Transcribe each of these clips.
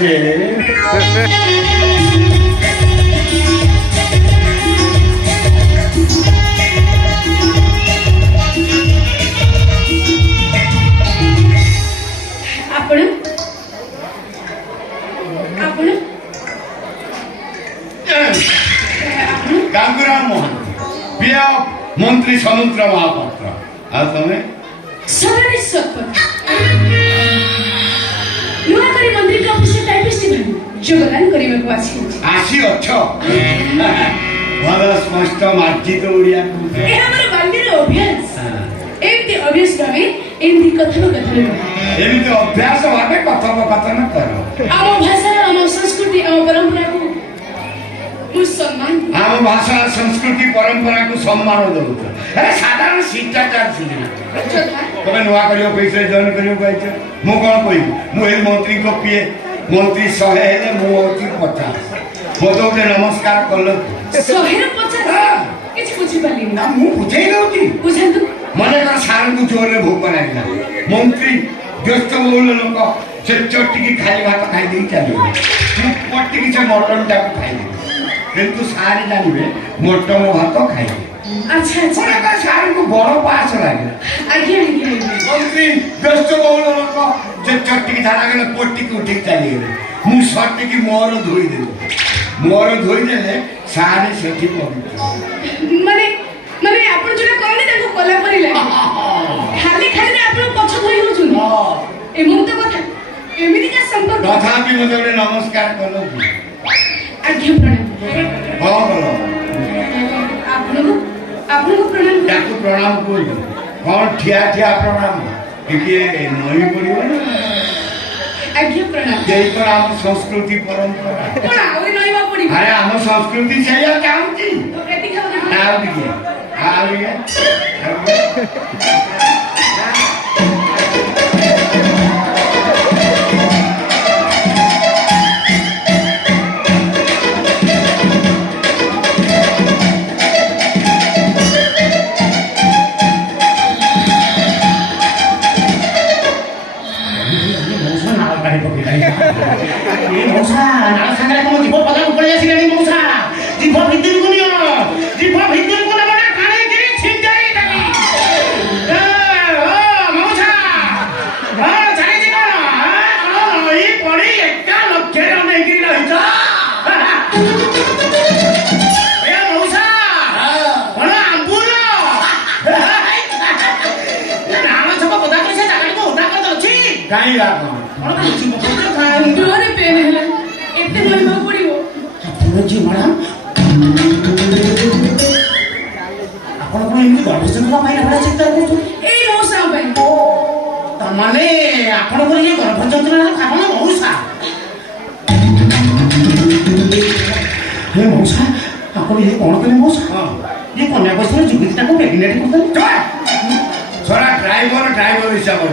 अच्छे गांगुराम मोहन पिया मंत्री समुद्र महापात्र आ तमे सगळे सत्पर नुआकरी मंत्री का ऑफिस टाइपिस्ट भाई योगदान करिवे को आसी अच्छो भल स्पष्ट मार्जित ओडिया ए हमर बांडीर अभ्यास एमती अभ्यास भावे एमती कथन एमती अभ्यास भावे कथन करो आम भाषा आम संस्कृति आम परंपरा को आम भाषा संस्कृति परंपरा को सम्मान दो साधारण शिष्टाचार तुम्हें नुआ कर जॉइन कर मु कौन कह मुझे मंत्री को पीए मंत्री 100 हेले मु 50 मत गोटे नमस्कार कल 150 बुझे मन कर सार को जोर भोक लगे मंत्री व्यस्त बहुल लोक से चटकी खाली भात खाई चलो पट्टी से मटन टाक खाई किंतु सारी जानवे मटन भात खाई अच्छा अच्छा सार को बड़ पास लगे आगे मंत्री व्यस्त बहुल लोक से चटकी झाड़ा गले पट्टी को उठी चली गए मु सटकी मोर धोई देले सारे सेठी पवित्र माने माने आपण जोरा कहले ताको कला परि लागे खाली खाली आपण पछ धोई हो छु ए मन तो कथा एमिति का संपर्क तथापि मते गोटे नमस्कार करलो आज्ञा प्रणाम हां बोलो आपनको प्रणाम याको प्रणाम कोइ कोन ठिया ठिया प्रणाम कि नई पड़ियो आज्ञा प्रणाम जय तो हम संस्कृति परंपरा कोन ओइ नईवा पड़ी अरे हम संस्कृति चाहिए क्या होती तो केति खाओ आओ दिखे आओ ये ये मौसा ना सांगले तुम जीव पदा ऊपर आसीलानी मौसा जीव भितर को नियो जीव भितर को बड़ा खाने के छिप जाई तकी ओ मौसा जाने जी कोन ई पड़ी एका लक्ष्य रे नहीं गिरी रही छ ए मौसा कोन आंबुलो नाम सब पदा कैसे जागा को उठा कर दछि काई ला डोरे पेन है एते नईवा पड़ियो जी मैडम आपण को एमि गर्भजंतु पाई हमरा चिंता करछु ए मौसा भाई त माने आपण को ये गर्भजंतु ना खाबो मौसा हे मौसा आपण ये कोन करे मौसा ये कन्या बसर जुगिता को प्रेग्नेंट करता छोरा ड्राइवर हिसाब रो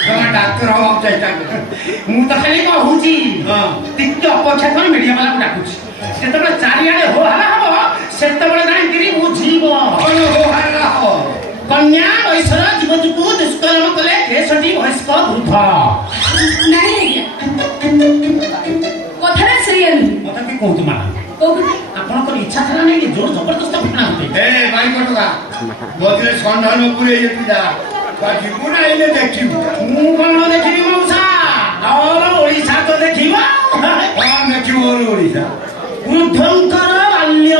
तमा डॉक्टर हो चेष्टा कर मु त खाली कहूची टिके अपेक्षा कर मीडिया वाला को डाकुची सेतबे चारियाडे हो हला हबो सेतबे जाई किरी बुझीबो हो हला हो कन्या वैसर जीवजुको दुष्कर्म कले केसटी वयस्क वृद्ध नहीं आज्ञा कथरा सही आनी मत के कहू तुमा आपण को इच्छा थला नहीं जोर जबरदस्त घटना होते ए भाई कोटका बोतले संधान पुरे येती जा बाकी गुना इले देखी मु कोन देखिबी मौसा और ओडिसा तो देखिबा कोन देखी ओडिसा वृद्धंकर बाल्य